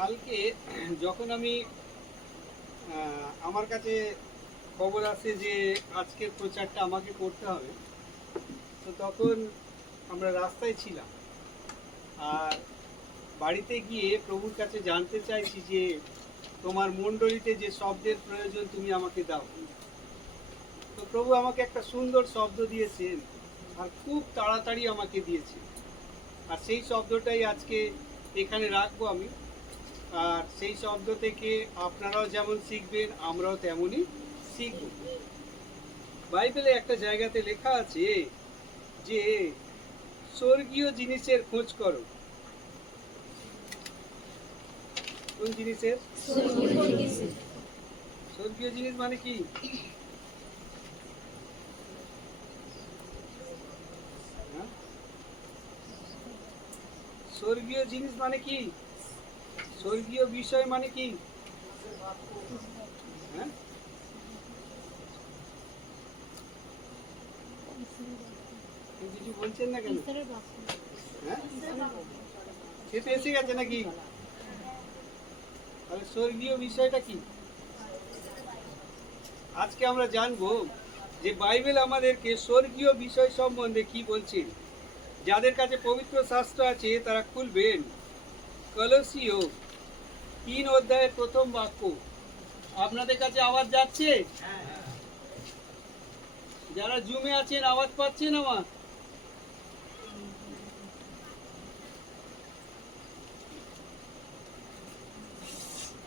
কালকে যখন আমি আমার কাছে খবর আসে যে আজকের প্রচারটা আমাকে করতে হবে, তো তখন আমরা রাস্তায় ছিলাম। আর বাড়িতে গিয়ে প্রভুর কাছে জানতে চাইছি যে তোমার মণ্ডলীতে যে শব্দের প্রয়োজন তুমি আমাকে দাও। তো প্রভু আমাকে একটা সুন্দর শব্দ দিয়েছেন, আর খুব তাড়াতাড়ি আমাকে দিয়েছেন। আর সেই শব্দটাই আজকে এখানে রাখবো আমি। আর সেই শব্দ থেকে আপনারাও যেমন শিখবেন, আমরাও তেমনই শিখব। বাইবেলে একটা জায়গাতে লেখা আছে যে স্বর্গীয় জিনিসের খোঁজ করো। কোন জিনিসের? স্বর্গীয় জিনিস মানে কি? স্বর্গীয় জিনিস মানে কি? স্বর্গীয় বিষয় মানে কি? হ্যাঁ, কিছু বলছেন না কেন? হ্যাঁ, সে তো এসে গেছে নাকি? তাহলে স্বর্গীয় বিষয়টা কি? আজকে আমরা জানবো যে বাইবেল আমাদেরকে স্বর্গীয় বিষয় সম্বন্ধে কি বলছে। যাদের কাছে পবিত্র শাস্ত্র আছে তারা খুলবেন কলসীয় 3 অধ্যায়ের প্রথম বাক্য। আপনাদের কাছে আওয়াজ যাচ্ছে? যারা জুমে আছেন আওয়াজ পাচ্ছেন আমার?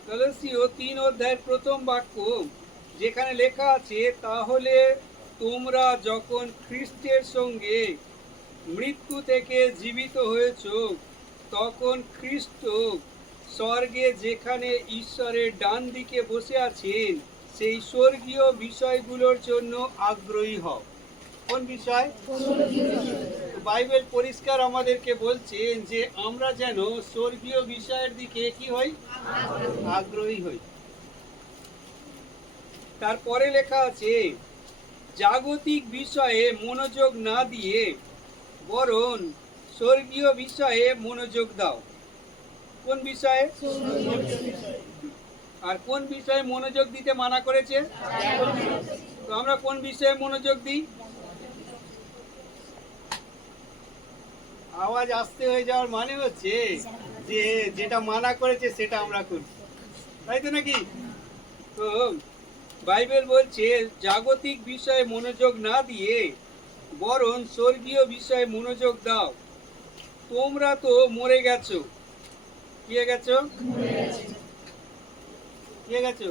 কলসীয় 3 অধ্যায়ের প্রথম বাক্য, যেখানে লেখা আছে, তাহলে তোমরা যখন খ্রিস্টের সঙ্গে মৃত্যু থেকে জীবিত হয়েছ, তখন খ্রিস্ট স্বর্গে যেখানে ঈশ্বরের ডান দিকে বসে আছেন সেই স্বর্গীয় বিষয়গুলোর জন্য আগ্রহী হও। কোন বিষয়? বাইবেল পরিষ্কার আমাদেরকে বলছেন যে আমরা যেন স্বর্গীয় বিষয়ের দিকে কি হই? আগ্রহী হই। তারপরে লেখা আছে, জাগতিক বিষয়ে মনোযোগ না দিয়ে বরং স্বর্গীয় বিষয়ে মনোযোগ দাও। কোন বিষয়ে? আর কোন বিষয়ে মনোযোগ দিতে মানা করেছে? তো আমরা কোন বিষয়ে মনোযোগ দিই? আওয়াজ আস্তে হয়ে যাওয়ার মানে হচ্ছে যে যেটা মানা করেছে সেটা আমরা করি, তাই তো নাকি? তো বাইবেল বলছে জাগতিক বিষয়ে মনোযোগ না দিয়ে বরং স্বর্গীয় বিষয়ে মনোযোগ দাও। তোমরা তো মরে গেছো। কি হয়ে গেছো? কি হয়ে গেছো?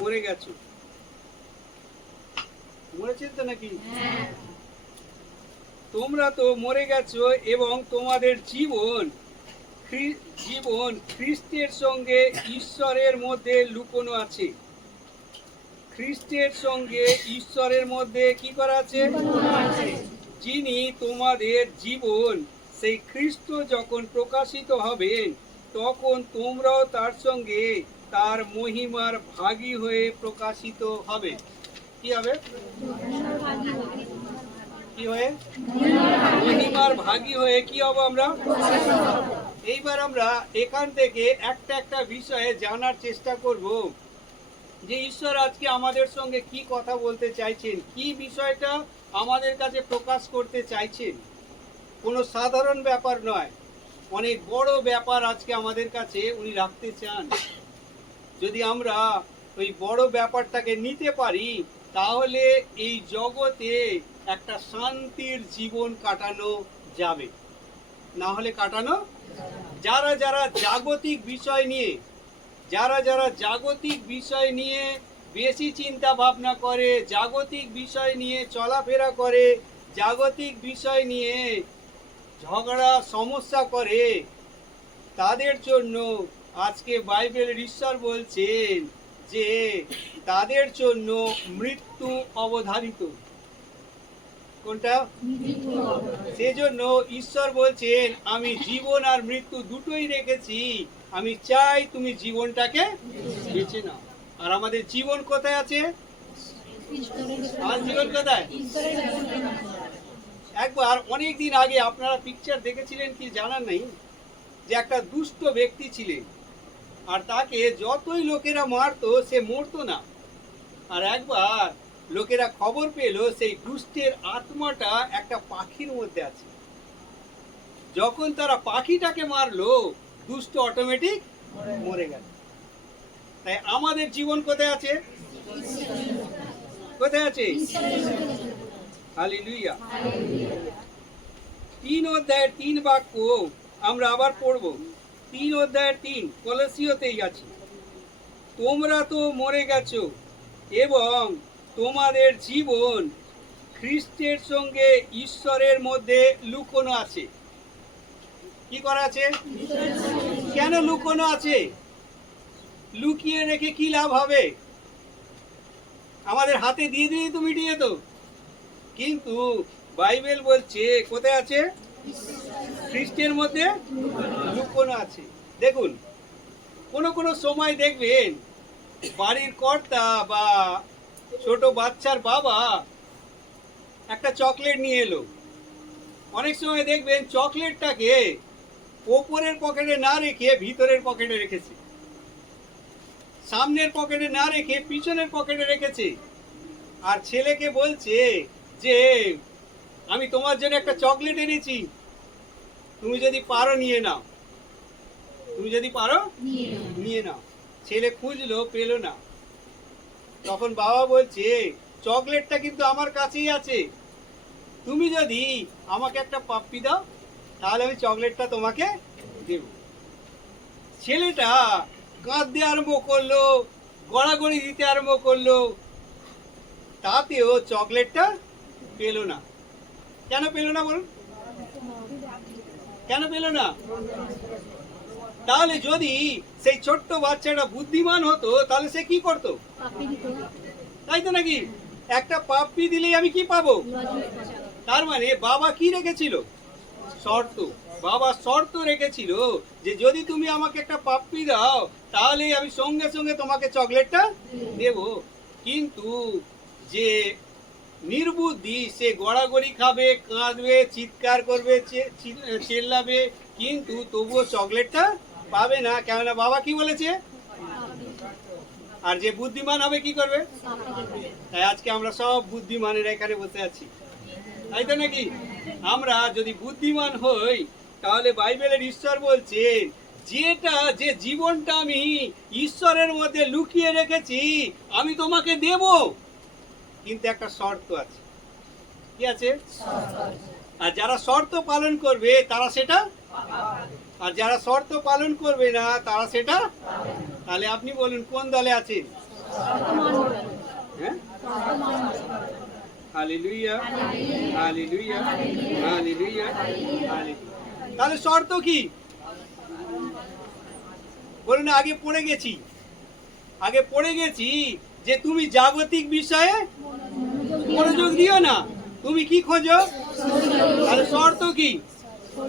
মরে গেছো। মরেছেন তো নাকি? তোমরা তো মরে গেছো এবং তোমাদের জীবন খ্রিস্টের সঙ্গে ঈশ্বরের মধ্যে লুকোনো আছে। খ্রিস্টের সঙ্গে ঈশ্বরের মধ্যে কি করা আছে? যিনি তোমাদের জীবন, সেই খ্রিস্ট যখন প্রকাশিত হবেন তখন তোমরাও তার সঙ্গে তার মহিমার ভাগী হয়ে প্রকাশিত হবে। কি হবে? কি হয়ে? মহিমার ভাগী হয়ে কি হব আমরা? এইবার আমরা এখান থেকে একটা একটা বিষয়ে জানার চেষ্টা করব যে ঈশ্বর আজকে আমাদের সঙ্গে কি কথা বলতে চাইছেন, কি বিষয়টা আমাদের কাছে প্রকাশ করতে চাইছেন। কোনো সাধারণ ব্যাপার নয়, অনেক বড় ব্যাপার আজকে আমাদের কাছে উনি রাখতে চান। যদি আমরা ওই বড় ব্যাপারটাকে নিতে পারি তাহলে এই জগতে একটা শান্তির জীবন কাটানো যাবে, না হলে কাটানো। যারা যারা জাগতিক বিষয় নিয়ে জাগতিক বিষয় নিয়ে বেশি চিন্তা ভাবনা করে, জাগতিক বিষয় নিয়ে চলাফেরা করে, জাগতিক বিষয় নিয়ে ঝগড়া সমস্যা করে, তাদের জন্য আজকে বাইবেলের ঈশ্বর বলছেন যে তাদের জন্য মৃত্যু অবধারিত। কোনটা? সেজন্য ঈশ্বর বলছেন, আমি জীবন আর মৃত্যু দুটোই রেখেছি, আমি চাই তুমি জীবনটাকে বেছে নাও। আর আমাদের জীবন কোথায় আছে? আর জীবন কোথায়? একবার অনেক দিন আগে আপনারা পিকচার দেখেছিলেন কি জানার নেই, যে একটা দুষ্ট ব্যক্তি ছিলেন। আর তাকে যতই লোকেরা মারতো সে মরতো না। আর একবার লোকেরা খবর পেল সেই দুষ্টের আত্মাটা একটা পাখির মধ্যে আছে। যখন তারা পাখিটাকে মারলো, দুষ্ট অটোমেটিক মরে গেল। তাই আমাদের জীবন কোথায় আছে? কোথায় আছে? হালেলুয়া। 3 অধ্যায়ের 3 বাক্য আমরা আবার পড়ব। 3 অধ্যায়ের 3 কলসীয়তেই আছে। তোমরা তো মরে গেছো এবং তোমাদের জীবন খ্রিস্টের সঙ্গে ঈশ্বরের মধ্যে লুকোনো আছে। কি করা আছে? কেন লুকোনো আছে? লুকিয়ে রেখে কি লাভ হবে? আমাদের হাতে দিয়ে দিলেই তো মিটিয়ে যেত। কিন্তু বাইবেল বলছে কোথায় আছে? খ্রিস্টের মধ্যে লুকোনো আছে। দেখুন, কোন সময় দেখবেন বাড়ির কর্তা বা ছোট বাচ্চার বাবা একটা চকলেট নিয়ে এলো। অনেক সময় দেখবেন চকলেটটাকে ওপরের পকেটে না রেখে ভিতরের পকেটে রেখেছে, সামনের পকেটে না রেখে পিছনের পকেটে রেখেছে। আর ছেলেকে বলছে যে আমি তোমার জন্য একটা চকলেট এনেছি, তুমি যদি পারো নিয়ে নাও, তুমি যদি পারো নিয়ে নাও। ছেলে খুঁজলো, পেল না। তখন বাবা বলছে চকলেটটা কিন্তু আমার কাছেই আছে, তুমি যদি আমাকে একটা পাপ্পি দাও তাহলে আমি চকলেটটা তোমাকে দেব। ছেলেটা কাঁদতে আরম্ভ করলো, গড়াগড়ি দিতে আরম্ভ করলো, তাতেও চকলেটটা পেল না। কেন পেল না বলুন? কেন পেল না? তাহলে যদি সেই ছোট্ট বাচ্চাটা বুদ্ধিমান হতো তাহলে সে কি করতো? তাই তো নাকি? একটা পাপ্পি দিলেই আমি কি পাবো? তার মানে বাবা কি রেখেছিল? শর্ত। বাবা শর্ত রেখেছিল যে যদি তুমি আমাকে একটা পাপ্পি দাও তাহলে আমি সঙ্গে সঙ্গে তোমাকে চকলেটটা দেব। কিন্তু যে নির্বুদ্ধি সে গড়াগড়ি খাবে, কাঁদবে, চিৎকার করবে, চেল্লাবে, কিন্তু তবুও চকলেটটা পাবে না। কেননা বাবা কি বলেছে? আর যে বুদ্ধিমান হবে কি করবে? তাই আজকে আমরা সব বুদ্ধিমানেরা এখানে বসে আছি, তাই তো নাকি? আমরা যদি বুদ্ধিমান হই তাহলে বাইবেলের ঈশ্বর বলছেন যে জীবনটা আমি ঈশ্বরের মধ্যে লুকিয়ে রেখেছি আমি তোমাকে দেব, কিন্তু একটা শর্ত আছে। কি আছে? আর যারা শর্ত পালন করবে তারা সেটা, আর যারা শর্ত পালন করবে না তারা সেটা। তাহলে আপনি বলুন কোন দলে আছেন? হ্যাঁ, হালেলুয়া, হালেলুয়া, হালেলুয়া, হালেলুয়া। তাহলে শর্ত কি বলুন? আগে পড়ে গেছি যে তুমি জাগতিক বিষয়ে মনোযোগ দিও না, তুমি কি খোঁজো? তাহলে শর্ত কি?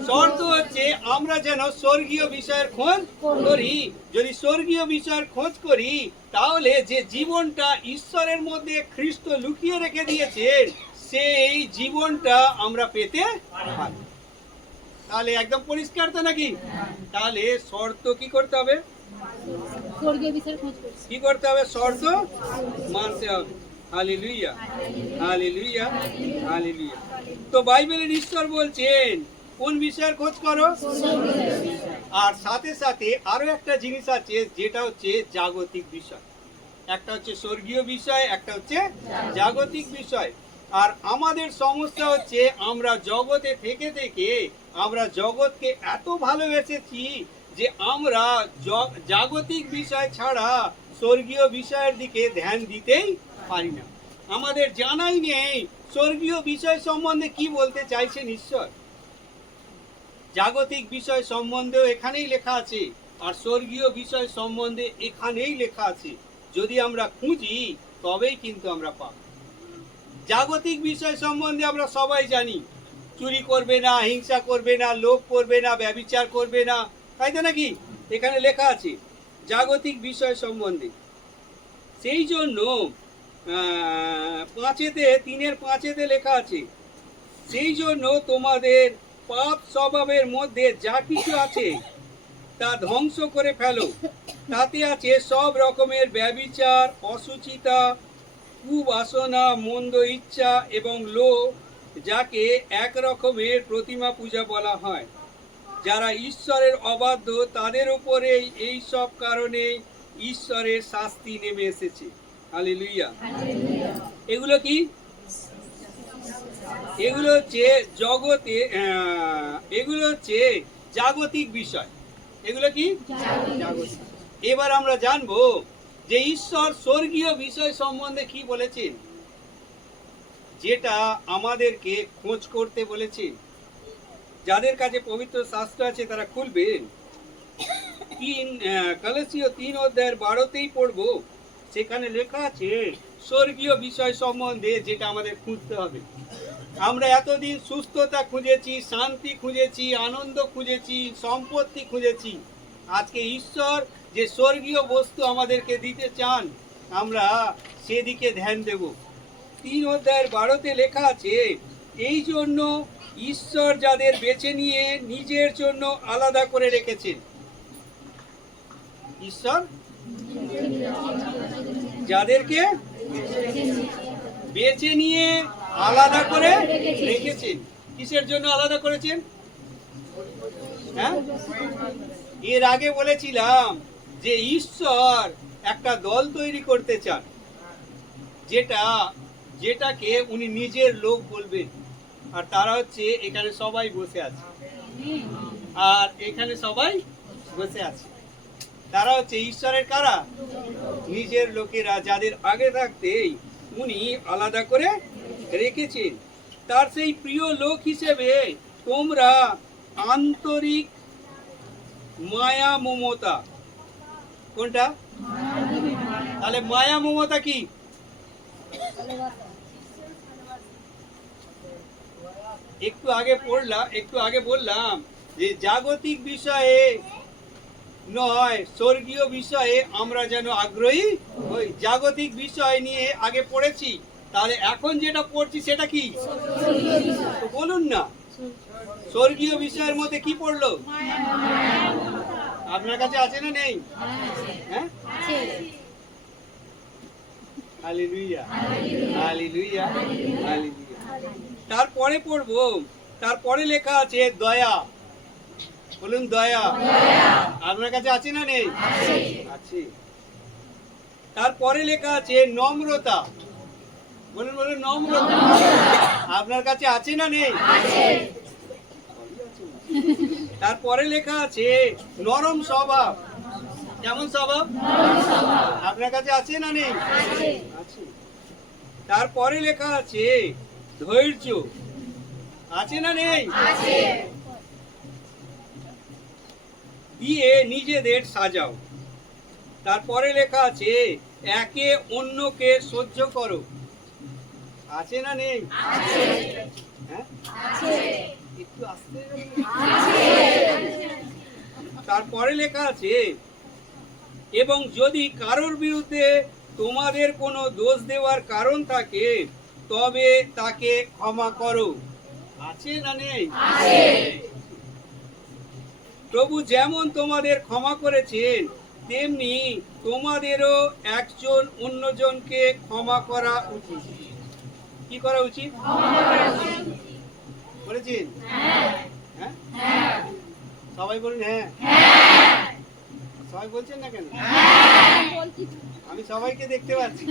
শর্ত হচ্ছে আমরা যেন স্বর্গীয় বিষয়ের খোঁজ করি। যদি স্বর্গীয় বিষয়ের খোঁজ করি তাহলে যে জীবনটা ঈশ্বরের মধ্যে খ্রিস্ট লুকিয়ে রেখে দিয়েছেন সেই জীবনটা আমরা পেতে পারি। তাহলে একদম পরিষ্কার তো নাকি? তাহলে শর্ত কি করতে হবে? কি করতে হবে? শর্ত মানতে হবে। Hallelujah, hallelujah, hallelujah. তো বাইবেলের ঈশ্বর বলছেন কোন বিষয়ের খোঁজ করো? আর সাথে সাথে আরো একটা জিনিস আছে যেটা হচ্ছে জাগতিক বিষয়। একটা হচ্ছে স্বর্গীয় বিষয়, একটা হচ্ছে জাগতিক বিষয়। আর আমাদের সমস্যা হচ্ছে আমরা জগতে থেকে থেকে আমরা জগৎকে এত ভালোবেসেছি যে আমরা জাগতিক বিষয় ছাড়া স্বর্গীয় বিষয়ের দিকে ধ্যান দিতেই পারি না। আমাদের জানাই নেই স্বর্গীয় বিষয় সম্বন্ধে কি বলতে চাইছেন ঈশ্বর। জাগতিক বিষয় সম্বন্ধেও এখানেই লেখা আছে, আর স্বর্গীয় বিষয় সম্বন্ধে এখানেই লেখা আছে। যদি আমরা খুঁজি তবেই কিন্তু আমরা পাব। জাগতিক বিষয় সম্বন্ধে আমরা সবাই জানি, চুরি করবে না, হিংসা করবে না, লোভ করবে না, ব্যভিচার করবে না, তাই তো নাকি? এখানে লেখা আছে জাগতিক বিষয় সম্বন্ধে। সেই জন্য 3:5 লেখা আছে, সেই জন্য তোমাদের পাপ স্বভাবের মধ্যে যা কিছু আছে তা ধ্বংস করে ফেলো। তাতে আছে সব রকমের ব্যভিচার, অসুচিতা, কুবাসনা, মন্দ ইচ্ছা এবং লোভ, যাকে এক রকমের প্রতিমা পূজা বলা হয়। যারা ঈশ্বরের অবাধ্য তাদের উপরে এই সব কারণে ঈশ্বরের শাস্তি নেমে এসেছে। হালেলুয়া। এগুলো কি? এগুলো হচ্ছে জগতে এগুলো হচ্ছে জাগতিক বিষয়। এগুলো কি? জাগতিক। এবার আমরা জানবো যে ঈশ্বর স্বর্গীয় বিষয় সম্বন্ধে কি বলেছেন, যেটা আমাদেরকে খোঁজ করতে বলেছেন। যাদের কাছে পবিত্র শাস্ত্র আছে তারা খুলবেন। কলসীয় 3:12 পড়বো। সেখানে লেখা আছে স্বর্গীয় বিষয় সম্বন্ধে, যেটা আমাদের খুঁজতে হবে। আমরা এতদিন সুস্থতা খুঁজেছি, শান্তি খুঁজেছি, আনন্দ খুঁজেছি, সম্পত্তি খুঁজেছি। আজকে ঈশ্বর যে স্বর্গীয় বস্তু আমাদেরকে দিতে চান, আমরা সেদিকে ধ্যান দেব। 3:12 লেখা আছে, এই জন্য ঈশ্বর যাদের বেছে নিয়ে নিজের জন্য আলাদা করে রেখেছেন। ঈশ্বর যাদেরকে বেছে নিয়ে আলাদা করে রেখেছেন। কিসের জন্য আলাদা করেছেন? হ্যাঁ, এর আগে বলেছিলাম যে ঈশ্বর একটা দল তৈরি করতে চান, যেটাকে উনি নিজের লোক বলবেন। আর তারা হচ্ছে এখানে সবাই বসে আছে, আর এখানে সবাই বসে আছে। তারা হচ্ছে ঈশ্বরের কারা? নিজের লোকেরা, যাদের আগে থাকতেই উনি আলাদা করে রেখেছেন। তার সেই প্রিয় লোক হিসেবে তোমরা আন্তরিক মায়া মমতা, কোনটা? তাহলে মায়া মমতা কি? একটু আগে বললাম যে জাগতিক বিষয়ে নয়, স্বর্গীয় বিষয়ে আমরা যেন আগ্রহী হই। জাগতিক বিষয় নিয়ে আগে পড়েছি, তাহলে এখন যেটা পড়ছি সেটা কি? তো বলুন না, স্বর্গীয় বিষয়ের মধ্যে কি পড়লো? আপনার কাছে আছে না নেই? হ্যাঁ, হালেলুয়া, হালেলুয়া, হালেলুয়া। তারপরে পড়বো, তারপরে লেখা আছে দয়া। বলুন দয়া। আপনার কাছে আছে না নেই? আছে। তারপরে লেখা আছে নম্রতা। বলুন বলুন, নম্রতা। আপনার কাছে আছে না নেই? তারপরে লেখা আছে নরম স্বভাব। কেমন স্বভাব? আপনার কাছে আছে না নেই? আছে। তারপরে লেখা আছে ধৈর্য। আছে না নেই? দিয়ে নিজেদের সাজাও। তারপরে লেখা আছে একে অন্যকে সহ্য করো। আছে না নেই? হ্যাঁ, একটু আস্তে। তারপরে লেখা আছে এবং যদি কারোর বিরুদ্ধে তোমাদের কোনো দোষ দেওয়ার কারণ থাকে তবে তাকে ক্ষমা করো। আছে না নেই? প্রভু যেমন তোমাদের ক্ষমা করেছেন তেমনি তোমাদেরও একজন অন্যজনকে ক্ষমা করা উচিত। কি করা উচিত? বলেছেন? হ্যাঁ, সবাই বলুন হ্যাঁ। সবাই বলছেন না কেন? আমি সবাইকে দেখতে পাচ্ছি।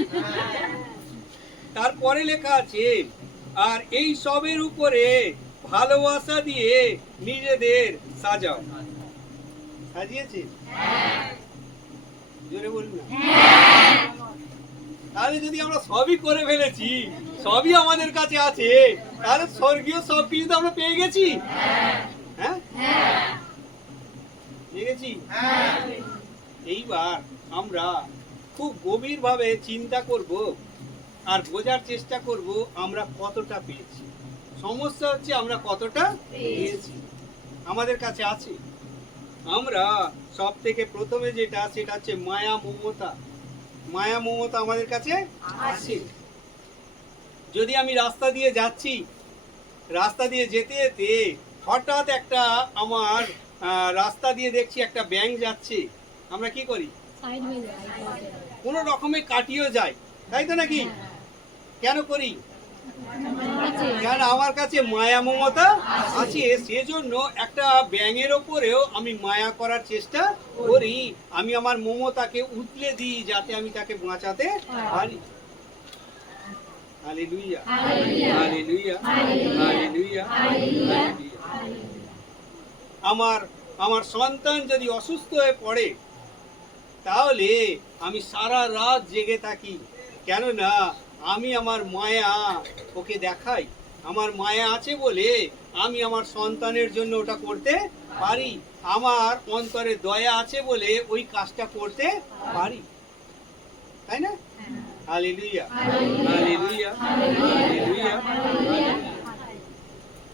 তারপরে লেখা আছে আর এই সবের উপরে ভালোবাসা দিয়ে নিজেদের সাজাও। সাজিয়েছে? জোরে বলুন না। তাহলে যদি আমরা সবই করে ফেলেছি, সবই আমাদের কাছে আছে, তাহলে স্বর্গীয় সব কিছু তো আমরা পেয়ে গেছি। হ্যাঁ, পেয়ে গেছি। এইবার আমরা খুব গভীরভাবে চিন্তা করব আর বোঝার চেষ্টা করব আমরা কতটা পেয়েছি। সমস্যা হচ্ছে আমরা কতটা পেয়েছি, আমাদের কাছে আছে। আমরা সব থেকে প্রথমে যেটা, সেটা হচ্ছে মায়া মমতা। মায়া মমতা আমাদের কাছে আছে। যদি আমি রাস্তা দিয়ে যাচ্ছি, রাস্তা দিয়ে যেতে যেতে হঠাৎ একটা আমার রাস্তা দিয়ে দেখছি একটা ব্যাঙ যাচ্ছে, আমরা কি করি? সাইড হয়ে যায়। কোনো রকমে কাটিয়েও যায়, তাই তো নাকি? কেন করি? আছে। কারণ আমার কাছে মায়া মমতা আছে, সেজন্য একটা ব্যাঙের ওপরেও আমি মায়া করার চেষ্টা করি। আমি আমার মমতাকে উতলে দিই যাতে আমি তাকে বাঁচাতে পারি। Hallelujah, hallelujah, hallelujah, hallelujah. আমার আমার সন্তান যদি অসুস্থ হয়ে পড়ে, তাহলে আমি সারা রাত জেগে থাকি, কেননা আমি আমার মায়া ওকে দেখাই। আমার মায়া আছে বলে আমি আমার সন্তানের জন্য ওটা করতে পারি। আমার অন্তরে দয়া আছে বলে ওই কাজটা করতে পারি, তাই না? Hallelujah, hallelujah, hallelujah.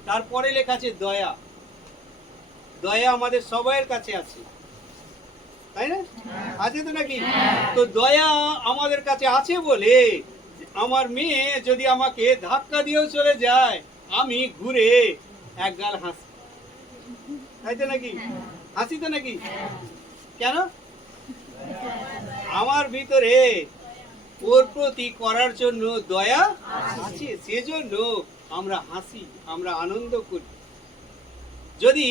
তারপরে লেখা আছে দয়া। দয়া আমাদের সবাইয়ের কাছে আছে, তাই না? আছে তো নাকি? তো দয়া আমাদের কাছে আছে বলে আমার মেয়ে যদি আমাকে ধাক্কা দিয়েও চলে যায়, আমি ঘুরে এক গাল হাসি, তাই তো নাকি? হাসি তো নাকি? কেন? আমার ভিতরে ওর প্রতি করার জন্য দয়া আছে, সেজন্য আমরা হাসি, আমরা আনন্দ করি। যদি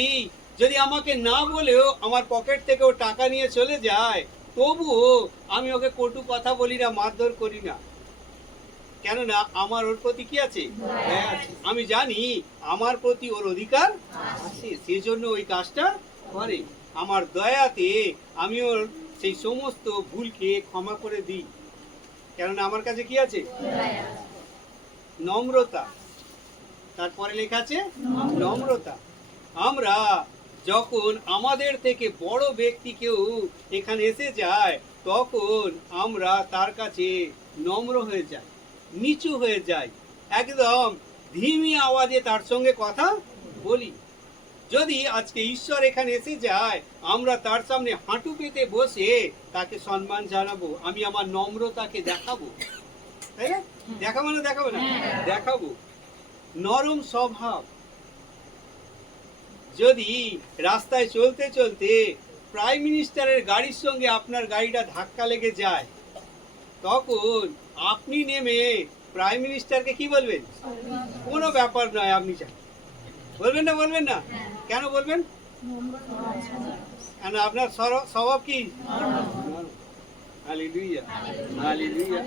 যদি আমাকে না বলেও আমার পকেট থেকে ও টাকা নিয়ে চলে যায়, তবুও আমি ওকে কটু কথা বলি না, মারধর করি না, কেননা আমার ওর প্রতি কি আছে? দয়া আছে। আমি জানি আমার প্রতি ওর অধিকার আছে, সেজন্য ওই কাজটা করে। আমার দয়াতে আমি ওর সেই সমস্ত ভুলকে ক্ষমা করে দিই, কেননা আমার কাছে কি আছে? নম্রতা। তারপরে লেখা আছে নম্রতা। আমরা যখন আমাদের থেকে বড় ব্যক্তি কেউ এখানে এসে যায়, তখন আমরা তার কাছে নম্র হয়ে যাই, নিচু হয়ে যাই, একদম ধিমি আওয়াজে তার সঙ্গে কথা বলি। যদি আজকে ঈশ্বর এখানে এসে যায়, আমরা তার সামনে হাঁটু পেতে বসে তাকে সম্মান জানাবো, আমি আমার নম্রতাকে দেখাবো, তাই না? দেখাবো না? দেখাবো না? দেখাবো। নরম স্বভাব। যদি রাস্তায় চলতে চলতে প্রাইম মিনিস্টারের গাড়ির সঙ্গে আপনার গাড়িটা ধাক্কা লেগে যায়, তখন আপনি নেমে প্রাইম মিনিস্টারকে কি বলবেন? কোনো ব্যাপার নয়, আপনি চান বলবেন না? বলবেন না? কেন বলবেন? কারণ আপনার স্বভাব কি? Hallelujah, hallelujah.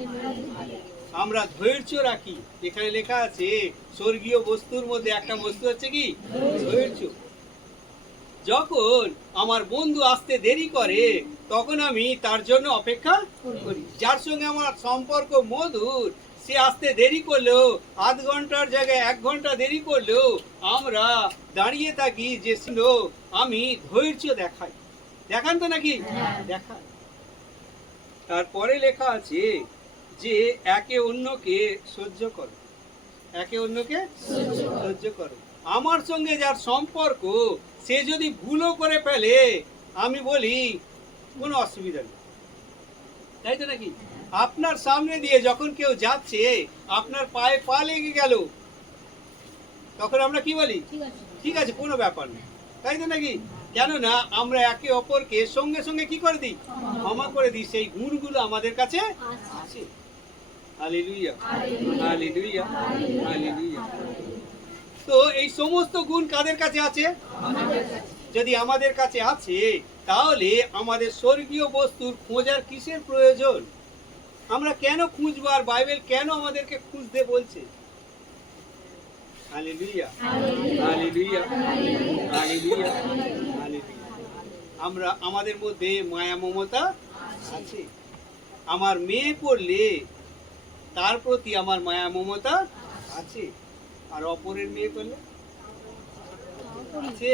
আমরা ধৈর্য রাখি। এখানে লেখা আছে স্বর্গীয় বস্তুর মধ্যে একটা বস্তু হচ্ছে কি? ধৈর্য। যখন আমার বন্ধু আসতে দেরি করে, তখন আমি তার জন্য অপেক্ষা করি। যার সঙ্গে আমার সম্পর্ক মধুর, সে আসতে দেরি করলেও, আধ ঘন্টার জায়গায় 1 ঘন্টা দেরি করলেও আমরা দাঁড়িয়ে থাকি, যে আমি ধৈর্য দেখাই। দেখান তো নাকি? দেখাই। তারপরে লেখা আছে যে একে অন্যকে সহ্য করো, একে অন্যকে সহ্য করো। আমার সঙ্গে যার সম্পর্ক, সে যদি ভুলও করে ফেলে, আমি বলি কোনো অসুবিধা নেই, তাই তো নাকি? আপনার সামনে দিয়ে যখন কেউ যাচ্ছে, আপনার পায়ে পা লেগে গেল, তখন আমরা কি বলি? ঠিক আছে, কোনো ব্যাপার নেই, তাই তো নাকি? কেননা আমরা একে অপরকে সঙ্গে সঙ্গে কি করে দিই? ক্ষমা করে দিই। সেই গুণগুলো আমাদের কাছে আছে। Hallelujah, hallelujah, hallelujah. তো এই সমস্ত গুণ কাদের কাছে আছে? যদি আমাদের কাছে আছে, তাহলে আমাদের স্বর্গীয় বস্তুর খোঁজার কিসের প্রয়োজন? আমরা কেন খুঁজবো? আর বাইবেল কেন আমাদেরকে খুঁজতে বলছে? Hallelujah, hallelujah, hallelujah, hallelujah. আমরা আমাদের মধ্যে মায়া মমতা আছে। আমার মেয়ে পড়লে তার প্রতি আমার মায়া মমতা আছে, আর অপরের মেয়ে করলে আছে?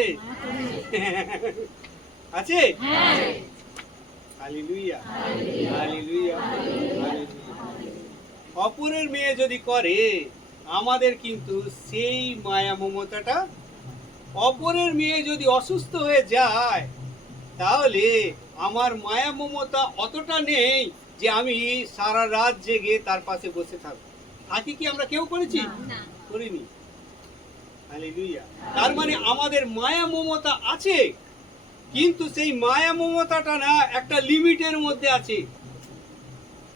আছে? Hallelujah, hallelujah, hallelujah. অপরের মেয়ে যদি করে, আমাদের কিন্তু সেই মায়া মমতাটা। অপরের মেয়ে যদি অসুস্থ হয়ে যায়, তাহলে আমার মায়া মমতা অতটা নেই যে আমি সারা রাত জেগে তার পাশে বসে থাকবো। থাকি কি আমরা কেউ করেছি? করিনি। হালেলুয়া। তার মানে আমাদের মায়া মমতা আছে, কিন্তু সেই মায়া মমতাটা না একটা লিমিটের মধ্যে আছে,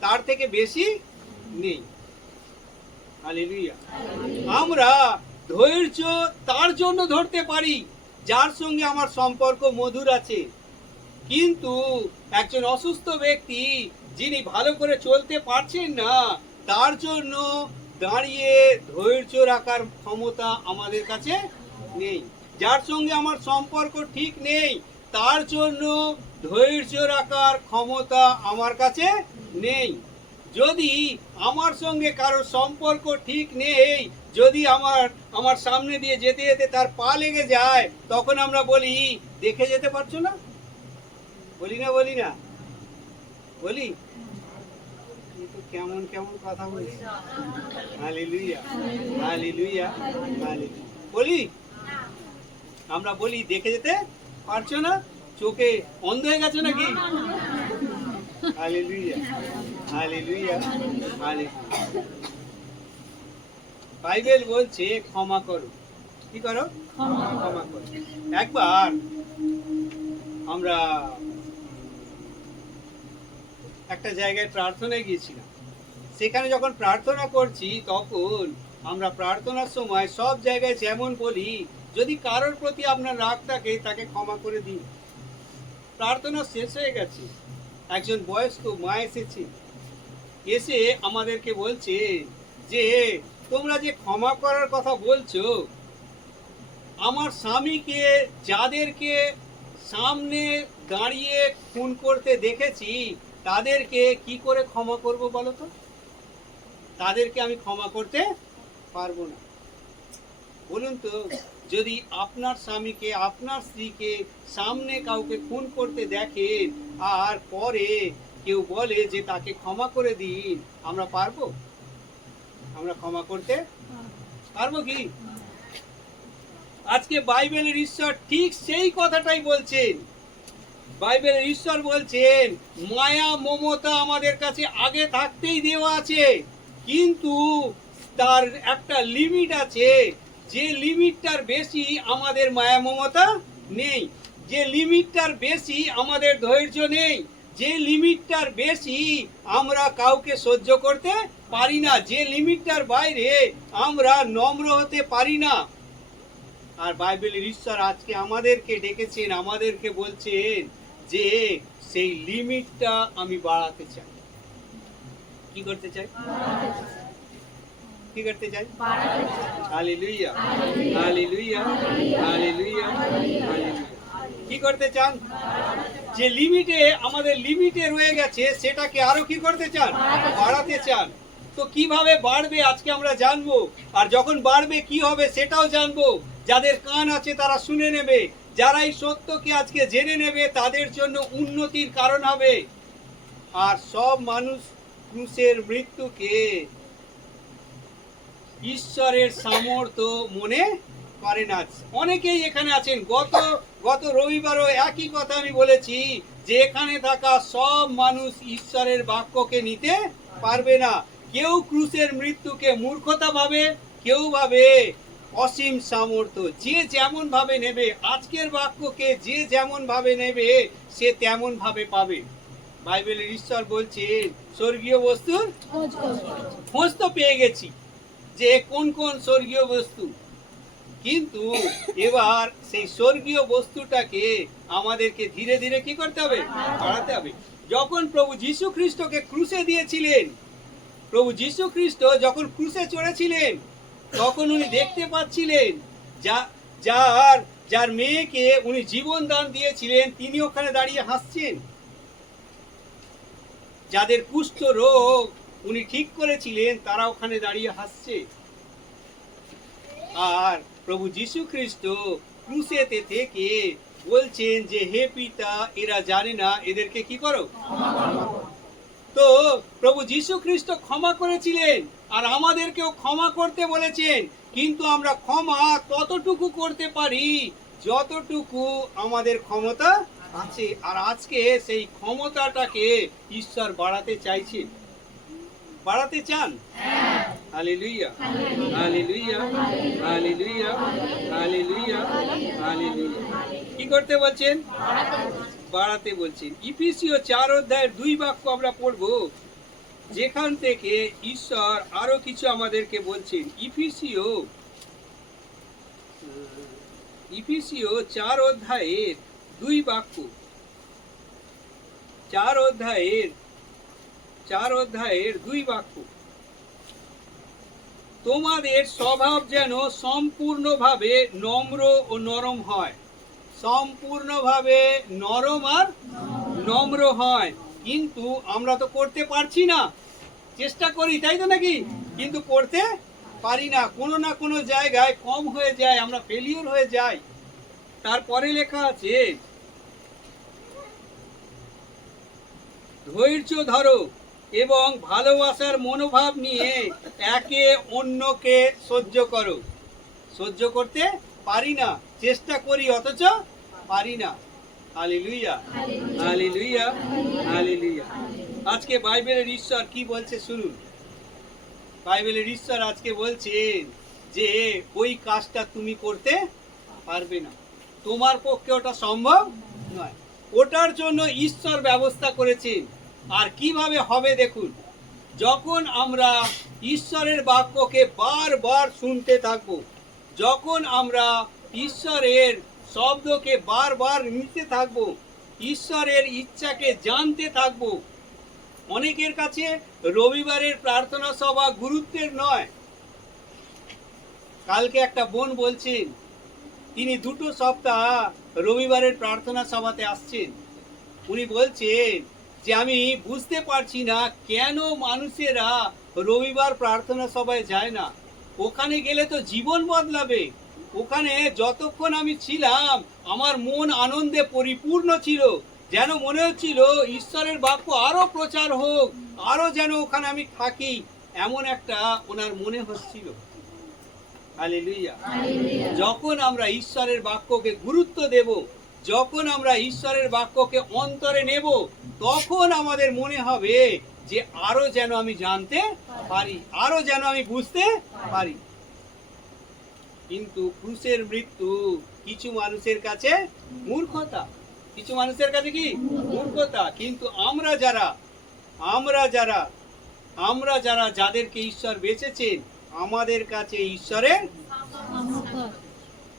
তার থেকে বেশি নেই। হালেলুয়া। আমরা ধৈর্য তার জন্য ধরতে পারি যার সঙ্গে আমার সম্পর্ক মধুর আছে, কিন্তু একজন অসুস্থ ব্যক্তি যিনি ভালো করে চলতে পারছেন না, তার জন্য দাঁড়িয়ে ধৈর্য রাখার ক্ষমতা আমাদের কাছে নেই। যার সঙ্গে আমার সম্পর্ক ঠিক নেই, তার জন্য ধৈর্য রাখার ক্ষমতা আমার কাছে নেই। যদি আমার সঙ্গে কারোর সম্পর্ক ঠিক নেই, যদি আমার সামনে দিয়ে যেতে যেতে তার পা লেগে যায়, তখন আমরা বলি, দেখে যেতে পারছো না? বলি না বলি? কিন্তু কেমন কেমন কথা বলছি। Hallelujah, hallelujah, hallelujah. বলি, আমরা বলি দেখে যেতে পারছো না? চোখে অন্ধ হয়ে গেছো নাকি? Hallelujah, hallelujah, hallelujah. বাইবেল বলছে ক্ষমা করো। কি করো? ক্ষমা করো। একবার আমরা একটা জায়গায় প্রার্থনায় গিয়েছিলাম। সেখানে যখন প্রার্থনা করছি, তখন আমরা প্রার্থনার সময় সব জায়গায় যেমন বলি, যদি কারোর প্রতি আপনার রাগ থাকে তাকে ক্ষমা করে দিন। প্রার্থনা শেষ হয়ে গেছে, একজন বয়স্ক মা এসেছে, এসে আমাদেরকে বলছে যে তোমরা যে ক্ষমা করার কথা বলছো, আমার স্বামীকে যাদেরকে সামনে দাঁড়িয়ে খুন করতে দেখেছি, তাদেরকে কি করে ক্ষমা করব বলো তো? তাদেরকে আমি ক্ষমা করতে পারবো না। বলুন তো, যদি আপনার স্বামীকে, আপনার স্ত্রীকে সামনে কাউকে খুন করতে দেখেন, আর পরে কেউ বলে যে তাকে ক্ষমা করে দিন, আমরা পারবো? আমরা ক্ষমা করতে পারবো কি? আজকে বাইবেলের ঈশ্বর ঠিক সেই কথাটাই বলছেন। বাইবেলের ঈশ্বর বলছেন মায়া মমতা আমাদের কাছে আগে থাকতেই দেওয়া আছে, কিন্তু তার একটা লিমিট আছে। যে লিমিটটার বেশি আমাদের মায়া মমতা নেই, যে লিমিটটার বেশি আমাদের ধৈর্য নেই, যে লিমিটটার বেশি আমরা কাউকে সহ্য করতে পারি না, যে লিমিটটার বাইরে আমরা নম্র হতে পারি না। আর বাইবেলের ঈশ্বর আজকে আমাদেরকে ডেকেছেন, আমাদেরকে বলছেন যে সেই লিমিটটা আমি বাড়াতে চাই। কি করতে চাই? কি করতে চাই? Hallelujah, hallelujah, hallelujah, hallelujah. কি করতে চান? যে লিমিটে আমাদের লিমিটে রয়ে গেছে, সেটাকে আরো কি করতে চান? বাড়াতে চান। তো কিভাবে বাড়বে আজকে আমরা জানবো, আর যখন বাড়বে কি হবে সেটাও জানবো। যাদের কান আছে তারা শুনে নেবে, যারা এই সত্যকে আজকে জেনে নেবে তাদের জন্য উন্নতির কারণ হবে। আর সব মানুষ ক্রুশের মৃত্যুকে ঈশ্বরের সামর্থ্য মনে করে না। অনেকেই এখানে আছেন, গত রবিবারও একই কথা আমি বলেছি, যে এখানে থাকা সব মানুষ ঈশ্বরের বাক্যকে নিতে পারবে না। কেউ ক্রুশের মৃত্যুকে মূর্খতা ভাবে, কেউ ভাবে অসীম সামর্থ্য। যে যেমন ভাবে নেবে, আজকের বাক্যকে যে যেমন ভাবে নেবে, সে তেমন ভাবে পাবে। বাইবেলের ঈশ্বর বলছেন স্বর্গীয় বস্তুর খোঁজ তো পেয়ে গেছি, যে কোন কোন স্বর্গীয় বস্তু, কিন্তু এবার সেই স্বর্গীয় বস্তুটাকে আমাদেরকে ধীরে ধীরে কি করতে হবে? বাড়াতে হবে। যখন প্রভু যীশু খ্রিস্টকে ক্রুশে দিয়েছিলেন, প্রভু যীশু খ্রিস্ট যখন ক্রুশে চড়েছিলেন, তখন উনি দেখতে পাচ্ছিলেন যার মেয়েকে উনি জীবন দান দিয়েছিলেন, তিনি ওখানে দাঁড়িয়ে হাসছেন। যাদের কুষ্ঠ রোগ উনি ঠিক করেছিলেন, তারা ওখানে দাঁড়িয়ে হাসছে। আর প্রভু যীশু খ্রিস্ট ক্রুশেতে থেকে বলছেন যে হে পিতা, এরা জানে না, এদেরকে কি করো? তো প্রভু যীশু খ্রিস্ট ক্ষমা করেছিলেন, আর আমাদেরকেও ক্ষমা করতে বলেছেন, কিন্তু আমরা ক্ষমা ততটুকু করতে পারি যতটুকু আমাদের ক্ষমতা আছে। আর আজকে সেই ক্ষমতাটাকে ঈশ্বর বাড়াতে চাইছে। বাড়াতে চান? Hallelujah, hallelujah, hallelujah, hallelujah, hallelujah. কি করতে বলছেন? বাড়াতে বলছেন। ইফিসীয় 4 অধ্যায়ের 2 বাক্য আমরা পড়ব, যেখান থেকে ঈশ্বর আরো কিছু আমাদেরকে বলছেন। ইফিসীয় 4 অধ্যায়ের 2 বাক্য, 4 অধ্যায়ের 2 বাক্য। তোমাদের স্বভাব যেন সম্পূর্ণভাবে নম্র ও নরম হয়, সম্পূর্ণভাবে নরম আর নম্র হয়। কিন্তু আমরা তো করতে পারছি না, চেষ্টা করি তাই তো নাকি, কিন্তু করতে পারি না, কোনো না কোনো জায়গায় কম হয়ে যায়, আমরা ফেলিওর হয়ে যাই। তারপরে লেখা আছে, ধৈর্য ধরো এবং ভালোবাসার মনোভাব নিয়ে একে অন্যকে সহ্য করো। সহ্য করতে পারি না, চেষ্টা করি অথচ পারি না। Hallelujah, hallelujah, hallelujah. আজকে বাইবেলের ঈশ্বর কি বলছে শুনুন। বাইবেলের ঈশ্বর আজকে বলছেন যে ওই কাজটা তুমি করতে পারবে না, তোমার পক্ষে ওটা সম্ভব নয়। ওটার জন্য ঈশ্বর ব্যবস্থা করেছেন। আর কিভাবে হবে দেখুন, যখন আমরা ঈশ্বরের বাক্যকে বারবার শুনতে থাকব, যখন আমরা ঈশ্বরের শব্দকে বারবার নিতে থাকব, ঈশ্বরের ইচ্ছাকে জানতে থাকব। অনেকের কাছে রবিবারের প্রার্থনা সভা গুরুত্বের নয়। কালকে একটা বোন বলছেন তিনি 2 সপ্তাহ রবিবারের প্রার্থনা সভাতে আসছেন। উনি বলছেন যে আমি বুঝতে পারছি না কেন মানুষেরা রবিবার প্রার্থনা সভায় যায় না। ওখানে গেলে তো জীবন বদলাবে। ওখানে যতক্ষণ আমি ছিলাম আমার মন আনন্দে পরিপূর্ণ ছিল, যেন মনে হচ্ছিল ঈশ্বরের বাক্য আরো প্রচার হোক, আরো যেন ওখানে আমি থাকি, এমন একটা ওনার মনে হচ্ছিল। হালেলুয়া। যখন আমরা ঈশ্বরের বাক্যকে গুরুত্ব দেব, যখন আমরা ঈশ্বরের বাক্যকে অন্তরে নেব, তখন আমাদের মনে হবে যে আরো যেন আমি জানতে পারি, আরো যেন আমি বুঝতে পারি। কিন্তু ক্রুশের মৃত্যু কিছু মানুষের কাছে মূর্খতা, কিছু মানুষের কাছে কি মূর্খতা। কিন্তু আমরা যারা যাদেরকে ঈশ্বর বেঁচেছেন, আমাদের কাছে ঈশ্বরের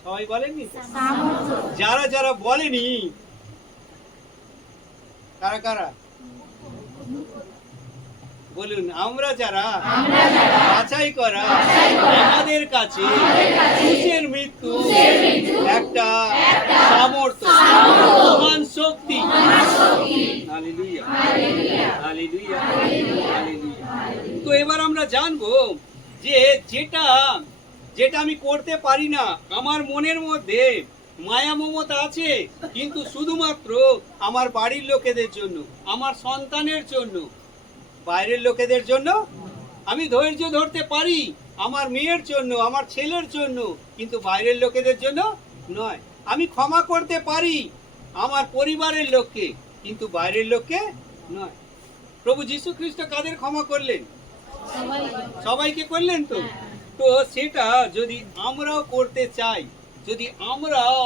সবাই বলেননি, যারা বলেনি, কারা কারা বলুন? আমরা যারা বাছাই করা, আমাদের কাছে ক্রুশের মৃত্যু একটা সামর্থ্য, মহান শক্তি। Hallelujah, hallelujah, hallelujah. তো এবার আমরা জানবো যে যেটা আমি করতে পারি না, আমার মনের মধ্যে মায়া মমতা আছে, কিন্তু শুধুমাত্র আমার বাড়ির লোকেদের জন্য, আমার সন্তানের জন্য, বাইরের লোকেদের জন্য আমি ধৈর্য ধরতে পারি, আমার মেয়ের জন্য, আমার ছেলের জন্য, কিন্তু বাইরের লোকেদের জন্য নয়। আমি ক্ষমা করতে পারি আমার পরিবারের লোককে, কিন্তু বাইরের লোককে নয়। প্রভু যীশু খ্রিস্ট কাদের ক্ষমা করলেন? সবাইকে করলেন। তো সেটা যদি আমরাও করতে চাই, যদি আমরাও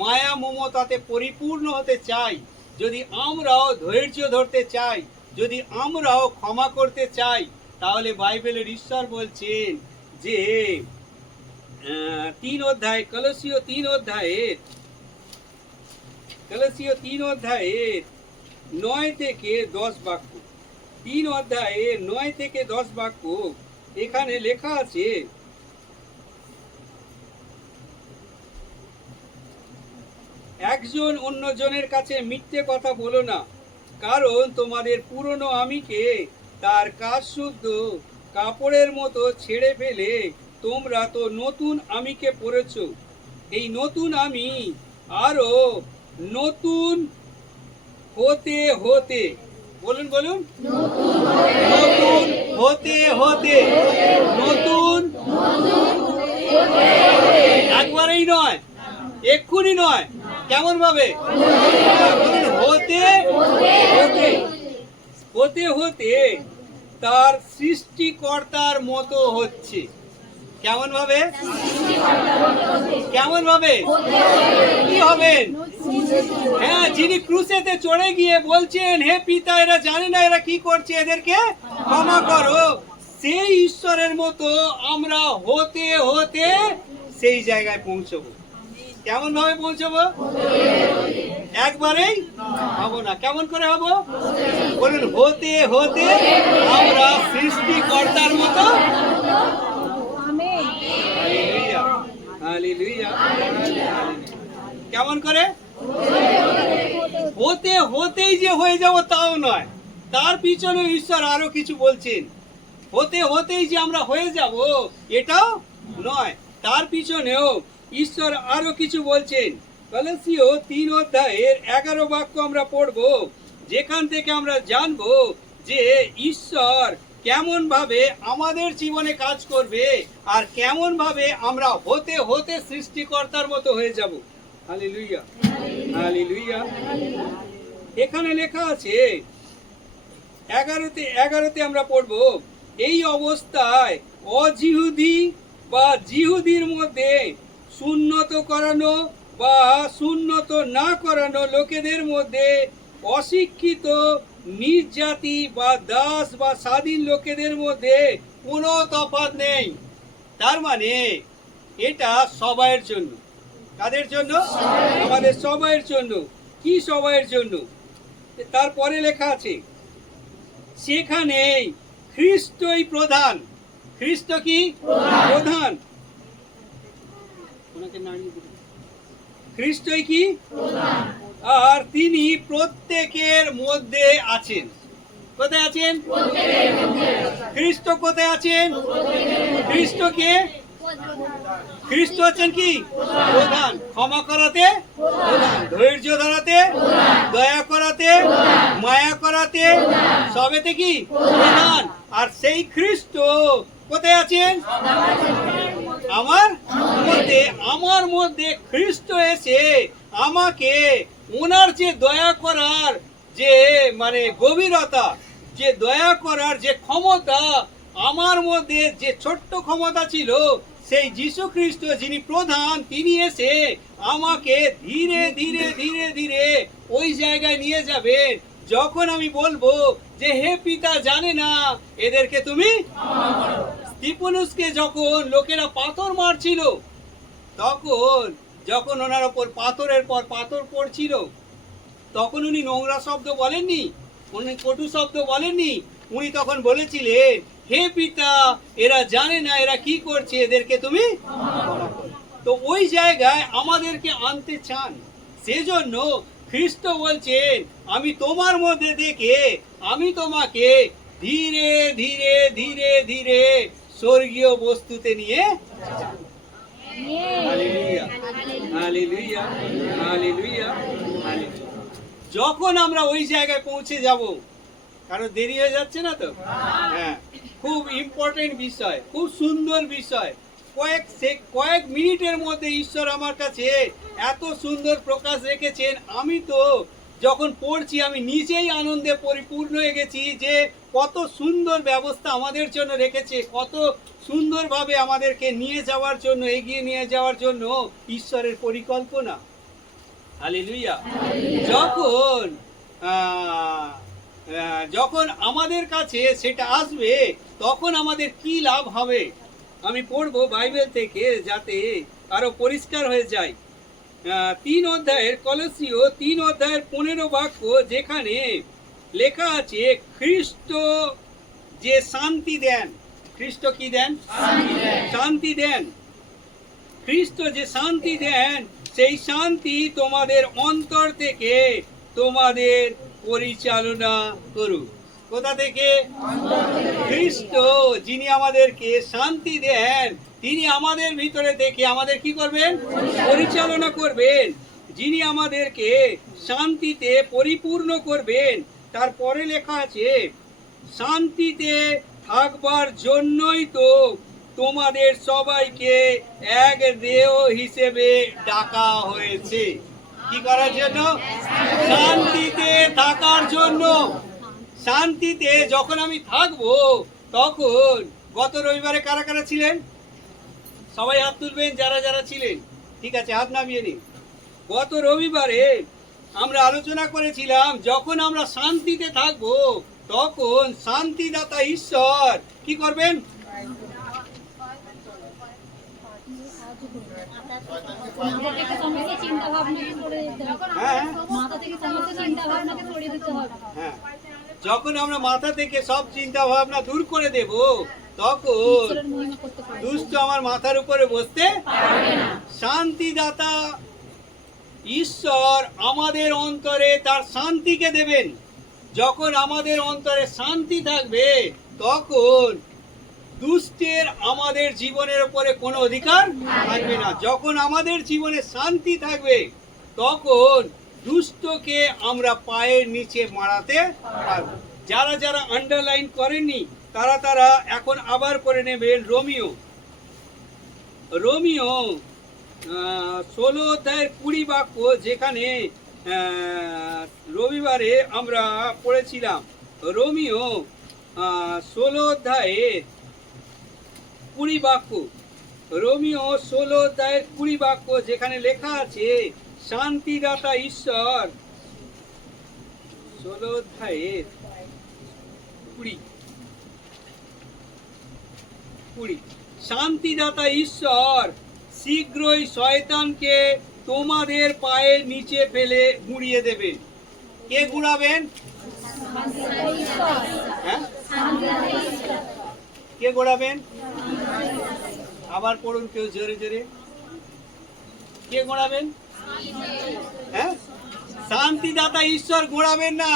মায়া মমতাতে পরিপূর্ণ হতে চাই, যদি আমরাও ধৈর্য ধরতে চাই, যদি আমরাও ক্ষমা করতে চাই, তাহলে বাইবেলের ঈশ্বর বলছেন যে 3 অধ্যায়, কলসীয় 3 অধ্যায়ের 9 থেকে 10 বাক্য, 3 অধ্যায়ে 9 থেকে 10 বাক্য এখানে লেখা আছে, একজন অন্যজনের কাছে মিথ্যে কথা বলো না, কারণ তোমাদের পুরনো আমিকে তার কাজ শুদ্ধ কাপড়ের মতো ছেড়ে ফেলে তোমরা তো নতুন আমিকে পরেছ। এই নতুন আমি আরো নতুন হতে হতে, বলুন বলুন, নতুন হতে হতে, নতুন একবারেই নয়, এক্ষুনি নয়, কেমন ভাবে? হতে হতে হতে হতে তার সৃষ্টিকর্তার মতো হচ্ছে। কেমন ভাবে? কেমন ভাবে? কি হবেন? হ্যাঁ, যিনি ক্রুসেতে চড়ে গিয়ে বলছেন, হে পিতা, এরা জানে না এরা কি করছে, এদেরকে ক্ষমা করো। সেই ঈশ্বরের মতো আমরা হতে হতে সেই জায়গায় পৌঁছবো। কেমন ভাবে পৌঁছবো? একবারেই হবো না। কেমন করে হবো? বলুন, হতে হতে আমরা সৃষ্টিকর্তার মতো। Hallelujah, hallelujah, hallelujah. কেমন করে? হতে হতেই যে হয়ে যাব তাও নয়, তার পিছনে ঈশ্বর আরো কিছু বলছেন। হতে হতেই যে আমরা হয়ে যাব এটাও নয়, তার পিছনেও ঈশ্বর আরো কিছু বলছেন। কলসীয় 3 অধ্যায়ের 11 বাক্য আমরা পড়বো, যেখান থেকে আমরা জানবো যে ঈশ্বর কেমন ভাবে আমাদের জীবনে কাজ করবে আর কেমন ভাবে আমরা হতে হতে সৃষ্টিকর্তার মতো হয়ে যাব। Hallelujah, hallelujah. এখানে লেখা আছে 11তে আমরা পড়বো, এই অবস্থায় অজিহুদি বা জিহুদির মধ্যে সুন্নত করানো বা সুন্নত না করানো লোকেদের মধ্যে, অশিক্ষিত, নির্জাতি বা দাস বা স্বাধীন লোকেদের মধ্যে কোনো তফাৎ নেই। তার মানে এটা সবাইয়ের জন্য। কাদের জন্য? আমাদের সবাইয়ের জন্য। কি সবাইয়ের জন্য? তারপরে লেখা আছে, সেখানেই খ্রিস্টই প্রধান। খ্রিস্ট কি? প্রধান। খ্রিস্টই কি? আর তিনি প্রত্যেকের মধ্যে আছেন। কোথায় আছেন? খ্রিস্ট কোথায় আছেন? খ্রিস্টকে খ্রিস্ট হচ্ছেন কি? প্রধান। ক্ষমা করাতে প্রধান, ধৈর্য ধরাতে, দয়া করাতে, মায়া করাতে, সবেতে কি? প্রধান। আর সেই খ্রিস্ট কোথায় আছেন? আমার মধ্যে। আমার মধ্যে খ্রিস্ট এসে আমাকে ওনার যে দয়া করার যে গভীরতা, যে দয়া করার যে ক্ষমতা, আমার মধ্যে যে ছোট্ট ক্ষমতা ছিল, সেই যীশু খ্রিস্ট যিনি প্রধান, তিনি এসে আমাকে ধীরে ধীরে ধীরে ধীরে ওই জায়গায় নিয়ে যাবেন যখন আমি বলবো যে, হে পিতা, জানে না এদেরকে তুমি। স্তিফানুসকে যখন লোকেরা পাথর মারছিল, তখন যখন ওনার ওপর পাথরের পর পাথর পড়ছিল, তখন উনি নোংরা শব্দ বলেননি, উনি কটু শব্দ বলেননি। উনি তখন বলেছিলেন, হে পিতা, এরা জানে না এরা কি করছে, এদেরকে তুমি। তো ওই জায়গায় আমাদেরকে আনতে চান। সেজন্য খ্রিস্ট বলছেন, আমি তোমার মধ্যে দেখে আমি তোমাকে ধীরে ধীরে ধীরে ধীরে স্বর্গীয় বস্তুতে নিয়ে যাব। Hallelujah, hallelujah, hallelujah, hallelujah. যখন আমরা ওই জায়গায় পৌঁছে যাব, কারণ দেরি হয়ে যাচ্ছে না তো? হ্যাঁ, খুব ইম্পর্টেন্ট বিষয়, খুব সুন্দর বিষয়। কয়েক মিনিটের মধ্যে ঈশ্বর আমার কাছে এত সুন্দর প্রকাশ রেখেছেন। আমি তো যখন পড়ছি আমি নিজেই আনন্দে পরিপূর্ণ হয়ে গেছি যে কত সুন্দর ব্যবস্থা আমাদের জন্য রেখেছে, কত সুন্দরভাবে আমাদেরকে নিয়ে যাওয়ার জন্য, এগিয়ে নিয়ে যাওয়ার জন্য ঈশ্বরের পরিকল্পনা। হালেলুয়া। যখন আমাদের কাছে সেটা আসবে, তখন আমাদের কি লাভ হবে? আমি পড়বো বাইবেল থেকে যাতে আরো পরিষ্কার হয়ে যায়। 3 অধ্যায়ের, কলসীয় 3 অধ্যায়ের 15 বাক্য, যেখানে লেখা আছে, খ্রিস্ট যে শান্তি দেন। খ্রিস্ট কি দেন? শান্তি দেন। খ্রিস্ট যে শান্তি দেন, সেই শান্তি তোমাদের অন্তর থেকে তোমাদের পরিচালনা করুক। কোথা থেকে? খ্রিস্ট যিনি আমাদেরকে শান্তি দেন, তিনি আমাদের ভিতরে থেকে আমাদের কি করবেন? পরিচালনা করবেন। যিনি আমাদেরকে শান্তিতে পরিপূর্ণ করবেন। তারপরে লেখা আছে, শান্তিতে থাকবার জন্যই তো তোমাদের সবাইকে এক দেহ হিসেবে ডাকা হয়েছে। কি করার জন্য? শান্তিতে থাকার জন্য। শান্তিতে যখন আমি থাকবো, তখন গত রবিবারে কারা কারা ছিলেন? সবাই হাত তুলবেন যারা যারা ছিলেন। ঠিক আছে, হাত নামিয়ে নিন। গত রবিবারে আমরা আলোচনা করেছিলাম যখন আমরা শান্তিতে থাকবো তখন শান্তিদাতা ঈশ্বর কি করবেন? মাথা থেকে সমস্ত চিন্তা ভাবনাকে সরিয়ে দিতে হবে। হ্যাঁ মাথা থেকে সমস্ত চিন্তা ভাবনাকে সরিয়ে দিতে হবে। হ্যাঁ, যখন আমরা মাথা থেকে সব চিন্তা ভাবনা দূর করে দেব তখন ঈশ্বরের মহিমা করতে পারবে। দুষ্ট আমার মাথার উপরে বসতে পারবে না। শান্তিদাতা ঈশ্বর আমাদের অন্তরে তার শান্তিকে দেবেন। যখন আমাদের অন্তরে শান্তি থাকবে তখন দুষ্টের আমাদের জীবনের উপরে কোনো অধিকার থাকবে না। যখন আমাদের জীবনে শান্তি থাকবে তখন দুষ্টকে আমরা পায়ের নিচে মারাতে পারবো। যারা যারা আন্ডারলাইন করেননি তারা তারা এখন আবার করে নেবেন রোমিও 16 অধ্যায়ের 20 বাক্য, যেখানে রবিবারে আমরা পড়েছিলাম। রোমিও 16 অধ্যায়ের 20 বাক্য, রোমিও 16 অধ্যায়ের 20 বাক্য, যেখানে লেখা আছে শান্তিদাতা ঈশ্বর। 16 অধ্যায়ের 20 শান্তিদাতা ঈশ্বর শীঘ্রই শয়তানকে তোমাদের পায়ের নিচে ফেলে গুঁড়িয়ে দেবেন। কে গুঁড়াবেন? হ্যাঁ, কে গোড়াবেন? আবার পড়ুন কেউ জোরে জোরে। কে গোড়াবেন? হ্যাঁ, শান্তিদাতা ঈশ্বর গোড়াবেন না।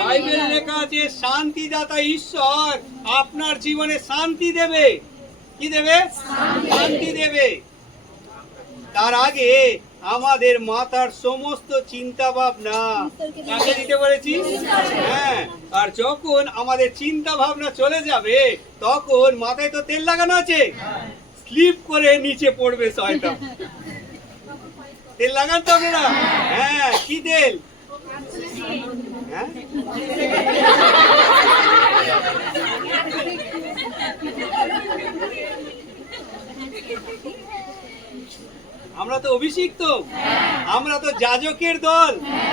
বাইবেলে লেখা আছে শান্তিদাতা ঈশ্বর আপনার জীবনে শান্তি দেবে। কি দেবে? শান্তি দেবে। তার আগে আমাদের মাথার সমস্ত চিন্তা ভাবনা কাকে দিতে বলেছি? হ্যাঁ, আর যখন আমাদের চিন্তা ভাবনা চলে যাবে তখন মাথায় তো তেল লাগানো আছে, স্লিপ করে নিচে পড়বে শয়তান। তেল লাগান তো আপনারা? হ্যাঁ, কি তেল? হ্যাঁ, আমরা তো অভিষিক্ত, আমরা তো যাজকের দল,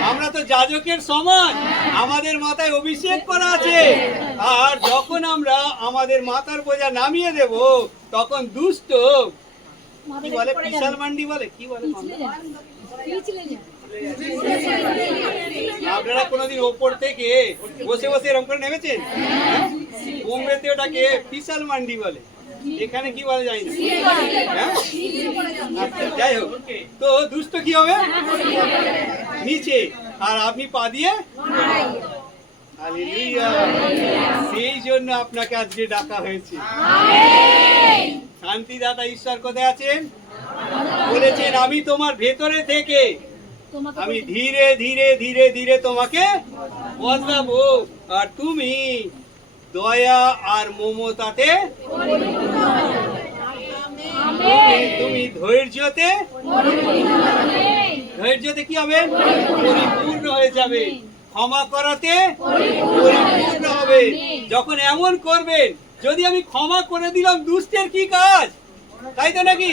আমরা তো যাজকের সমাজ, আমাদের মাথায় অভিষেক করা আছে। আর যখন আমরা আমাদের মাথার বোঝা নামিয়ে দেব তখন দুষ্ট কি বলে? বিশাল মান্ডি বলে, কি বলে? আপনারা কোনোদিন ওপর থেকে বসে বসে এরকম করে নেমেছেন? বোম্বেতে ওটাকে বিশাল মান্ডি বলে, এখানে কি বলে জানি না। হ্যাঁ, আচ্ছা, যাই হোক, তো দুষ্ট কি হবে? নিচে, আর আপনি পা দিয়ে। হালেলুয়া। সেই জন্য আপনাকে আজকে ডাকা হয়েছে। শান্তিদাতা ঈশ্বর কোথায় আছেন? বলেছেন আমি তোমার ভেতরে থেকে আমি ধীরে ধীরে ধীরে ধীরে তোমাকে বদলাবো, আর তুমি দয়া আর মমতাতে, তুমি ধৈর্যতে কি হবে? পরিপূর্ণ হয়ে যাবে। ক্ষমা করাতে পরিপূর্ণ হবে। যখন এমন করবেন, যদি আমি ক্ষমা করে দিলাম, দুষ্টের কি কাজ? তাই তো নাকি?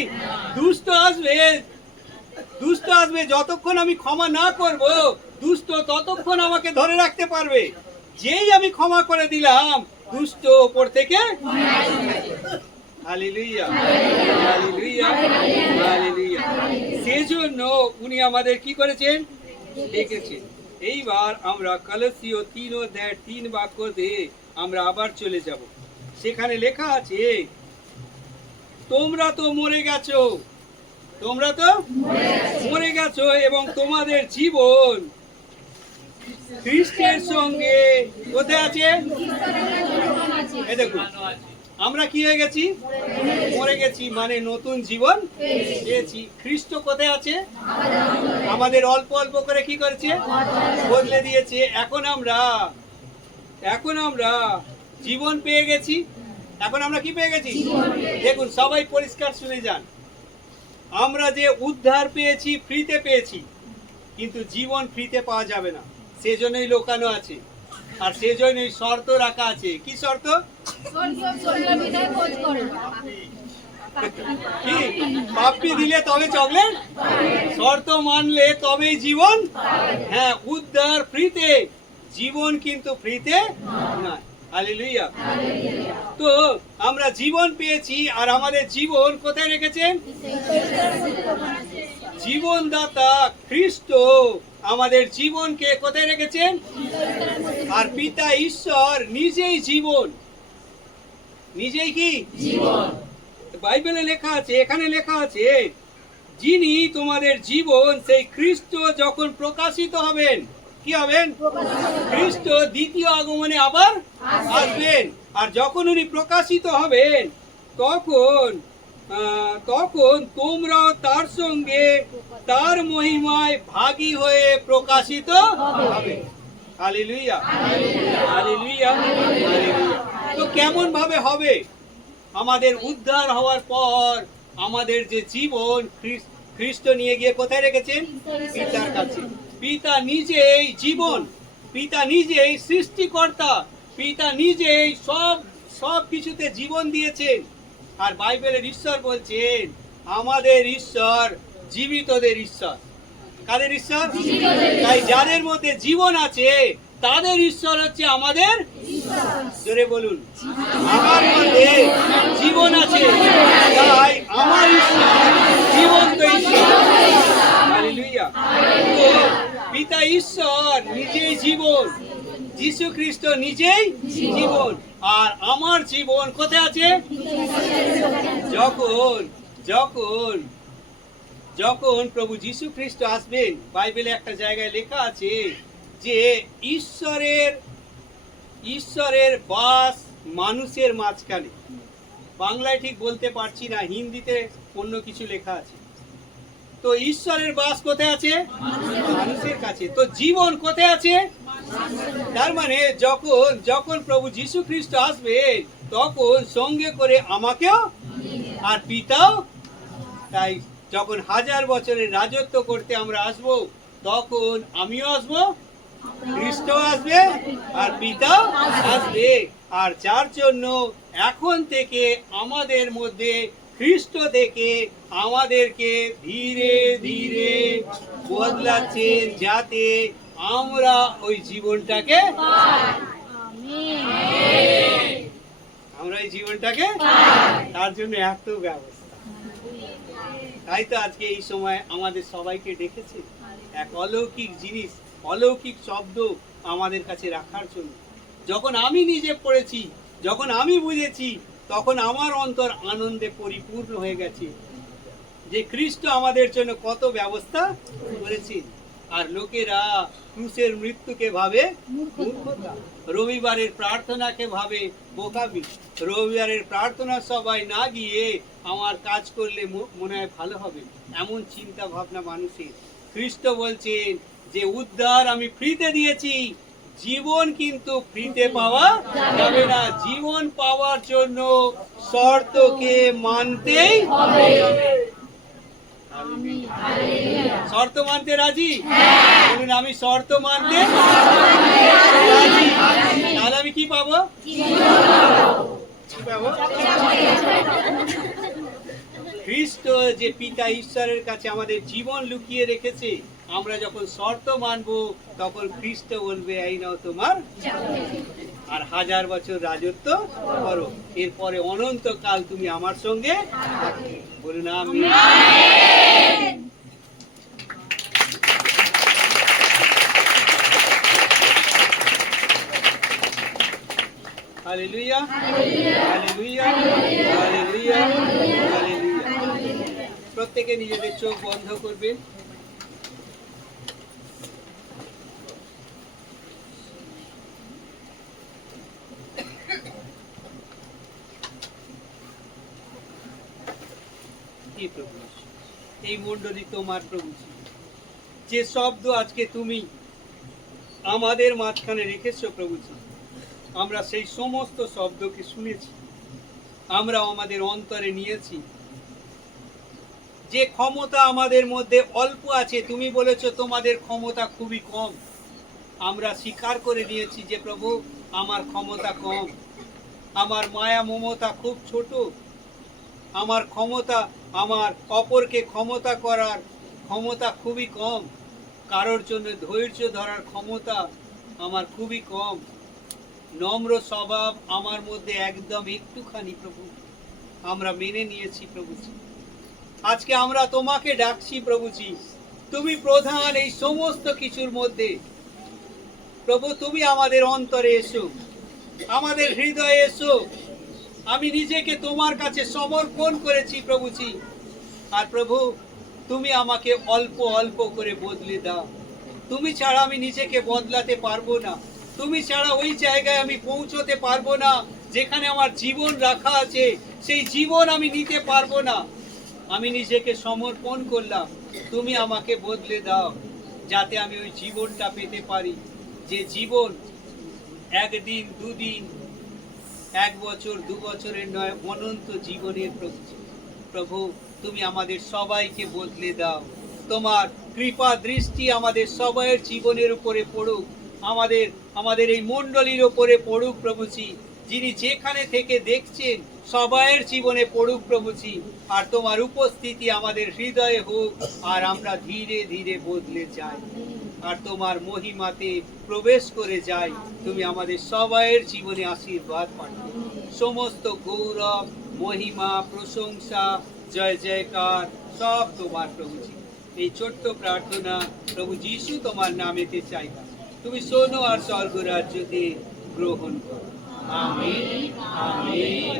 দুষ্ট আসবে যতক্ষণ আমি ক্ষমা না করব, দুষ্ট ততক্ষণ আমাকে ধরে রাখতে পারবে। যেই আমি ক্ষমা করে দিলাম, দুষ্ট ওপর থেকে। Hallelujah, hallelujah, hallelujah. সেজন্য উনি আমাদের কি করেছেন? ডেকেছেন। এইবার আমরা কলসীয় 3 অধ্যায় 3 বাক্যতে আমরা আবার চলে যাব। সেখানে লেখা আছে তোমরা তো মরে গেছো, তোমরা তো মরে গেছো এবং তোমাদের জীবন খ্রিস্টের সঙ্গে কোথায় আছে? এই দেখুন, আমরা কি হয়ে গেছি? মরে গেছি, মানে নতুন জীবন পেয়েছি। খ্রিস্ট কোথায় আছে? আমাদের অল্প অল্প করে কি করেছে? বদলে দিয়েছে। এখন আমরা জীবন পেয়ে গেছি। এখন আমরা কি পেয়ে গেছি? দেখুন, সবাই পরিষ্কার শুনে যান। আমরা যে উদ্ধার পেয়েছি, ফ্রিতে পেয়েছি, কিন্তু জীবন ফ্রিতে পাওয়া যাবে না। সেজন্যই লোকানো আছে, আর সেজন্যই শর্ত রাখা আছে। কি শর্ত? কি পাপ্পি দিলে তবে চকলেট, শর্ত মানলে তবেই জীবন। হ্যাঁ, উদ্ধার ফ্রিতে, জীবন কিন্তু ফ্রিতে নয়। হালেলুয়া। তো আমরা জীবন পেয়েছি, আর আমাদের জীবন কোথায় রেখেছেন? জীবনদাতা খ্রিস্ট আমাদের জীবনকে কোথায় রেখেছেন? আর পিতা ঈশ্বর নিজেই জীবন, নিজেই কি জীবন। বাইবেলে লেখা আছে, এখানে লেখা আছে, যিনি তোমাদের জীবন, সেই খ্রিস্ট যখন প্রকাশিত হবেন, কি হবেন? খ্রিস্ট দ্বিতীয় আগমনে আবার আসবেন। আর যখন উনি প্রকাশিত হবেন, তখন তখন তোমরাও তার সঙ্গে তার মহিমায় ভাগী হয়ে প্রকাশিত হবে। Hallelujah, hallelujah, hallelujah. তো কেমন ভাবে হবে? আমাদের উদ্ধার হওয়ার পর আমাদের যে জীবন খ্রিস্ট নিয়ে গিয়ে কোথায় রেখেছেন? পিতার কাছে। পিতা নিজেই জীবন, পিতা নিজেই সৃষ্টিকর্তা, পিতা নিজেই সব কিছুতে জীবন দিয়েছেন। আর বাইবেলের ঈশ্বর বলছেন, আমাদের ঈশ্বর জীবিতদের ঈশ্বর। কাদের ঈশ্বর? তাই যাদের মধ্যে জীবন আছে তাদের ঈশ্বর হচ্ছে আমাদের জোরে বলুন, আমার মধ্যে জীবন আছে, তাই আমার ঈশ্বর জীবন্ত ঈশ্বর। হালেলুয়া। তো পিতা ঈশ্বর নিজেই জীবন, যীশু খ্রিস্ট নিজেই জীবন। আর আমার জীবন কোথায় আছে? যখন যখন যখন প্রভু যীশু খ্রিস্ট আসবেন, বাইবেলে একটা জায়গায় লেখা আছে যে ঈশ্বরের বাস মানুষের মাঝখানে। বাংলায় ঠিক বলতে পারছি না, হিন্দিতে অন্য কিছু লেখা আছে। তো ঈশ্বরের বাস কোথায় আছে? মানুষের কাছে। তো জীবন কোথায় আছে? তার মানে যখন প্রভু যীশু খ্রিস্ট আসবেন, তখন সঙ্গে করে আমাকেও আর পিতাও। তাই যখন 1000 বছরের রাজত্ব করতে আমরা আসব, তখন আমিও আসব, খ্রিস্ট আসবে, আর পিতাও আসবে। আর যার জন্য এখন থেকে আমাদের মধ্যে খ্রিস্ট থেকে আমাদেরকে ধীরে ধীরে বদলাচ্ছেন, যাতে আমরা ওই জীবনটাকে তার জন্য এত ব্যবস্থা। তাই তো আজকে এই সময় আমাদের সবাইকে ডেকেছে এক অলৌকিক জিনিস, অলৌকিক শব্দ আমাদের কাছে রাখার জন্য। যখন আমি নিজে পড়েছি, যখন আমি বুঝেছি, তখন আমার অন্তর আনন্দে পরিপূর্ণ হয়ে গেছে যে খ্রিস্ট আমাদের জন্য কত ব্যবস্থা করেছে। আর লোকেরা ক্রুশের মৃত্যুকে ভাবে মূর্খতা, রবিবারের প্রার্থনাকে ভাবে বোকামি। রবিবারের প্রার্থনা সবাই না গিয়ে আমার কাজ করলে মনে হয় ভালো হবে, এমন চিন্তা ভাবনা মানুষের। খ্রিস্ট বলছেন যে উদ্ধার আমি ফ্রিতে দিয়েছি, জীবন কিন্তু ফ্রিতে পাওয়া যাবে না। জীবন পাওয়ার জন্য শর্তকে মানতেই হবে। শর্ত মানতে রাজি? বলুন, আমি শর্ত মানতে রাজি। তাহলে আমি কি পাবো? খ্রিস্ট যে পিতা ঈশ্বরের কাছে আমাদের জীবন লুকিয়ে রেখেছে, আমরা যখন শর্ত মানবো, তখন খ্রিস্ট বলবে, এই নাও তোমার, আর 1000 বছর রাজত্ব করো, এরপরে অনন্তকাল তুমি আমার সঙ্গে থাকবে। বলুন আমিন। Hallelujah, hallelujah, hallelujah, hallelujah. প্রত্যেকে নিজেদের চোখ বন্ধ করবেন। এই মণ্ডলী তোমার প্রভু, যে শব্দ আজকে তুমি আমাদের মাঝখানে রেখেছো প্রভুজি, আমরা সেই সমস্ত শব্দকে শুনেছি, আমরা আমাদের অন্তরে নিয়েছি। যে ক্ষমতা আমাদের মধ্যে অল্প আছে, তুমি বলেছো তোমাদের ক্ষমতা খুবই কম। আমরা স্বীকার করে নিয়েছি যে প্রভু, আমার ক্ষমতা কম, আমার মায়া মমতা খুব ছোট, আমার ক্ষমতা, আমার অপরকে ক্ষমতা করার ক্ষমতা খুবই কম, কারোর জন্য ধৈর্য ধরার ক্ষমতা আমার খুবই কম, নম্র স্বভাব আমার মধ্যে একদম একটুখানি প্রভু আমরা মেনে নিয়েছি প্রভুজি। আজকে আমরা তোমাকে ডাকছি প্রভুজি, তুমি প্রধান এই সমস্ত কিছুর মধ্যে। প্রভু তুমি আমাদের অন্তরে এসো, আমাদের হৃদয়ে এসো। আমি নিজেকে তোমার কাছে সমর্পণ করেছি প্রভুজি। আর প্রভু তুমি আমাকে অল্প অল্প করে বদলে দাও। তুমি ছাড়া আমি নিজেকে বদলাতে পারবো না, তুমি ছাড়া ওই জায়গায় আমি পৌঁছতে পারবো না যেখানে আমার জীবন রাখা আছে। সেই জীবন আমি নিতে পারবো না। আমি নিজেকে সমর্পণ করলাম, তুমি আমাকে বদলে দাও যাতে আমি ওই জীবনটা পেতে পারি, যে জীবন একদিন দুদিন, এক বছর দু বছরের নয়, অনন্ত জীবনের। প্রভু তুমি আমাদের সবাইকে বদলে দাও। তোমার কৃপা দৃষ্টি আমাদের সবাইয়ের জীবনের উপরে পড়ুক, আমাদের এই মণ্ডলীর উপরে পড়ুক প্রভুজি। যিনি যেখানে থেকে দেখছেন সবাইয়ের জীবনে পড়ুক প্রভুজি। আর তোমার উপস্থিতি আমাদের হৃদয়ে হোক, আর আমরা ধীরে ধীরে বদলে যাই আর তোমার মহিমাতে প্রবেশ করে যাই। তুমি আমাদের সবাইয়ের জীবনে আশীর্বাদ পাঠাও। সমস্ত গৌরব, মহিমা, প্রশংসা, জয় জয়কার সব তোমার প্রভুজি। এই ছোট্ট প্রার্থনা প্রভু যিশু তোমার নামেতে চাইবা, তুমি শোনো আর স্বর্গ রাজ্যতে গ্রহণ করো। Amen, amen.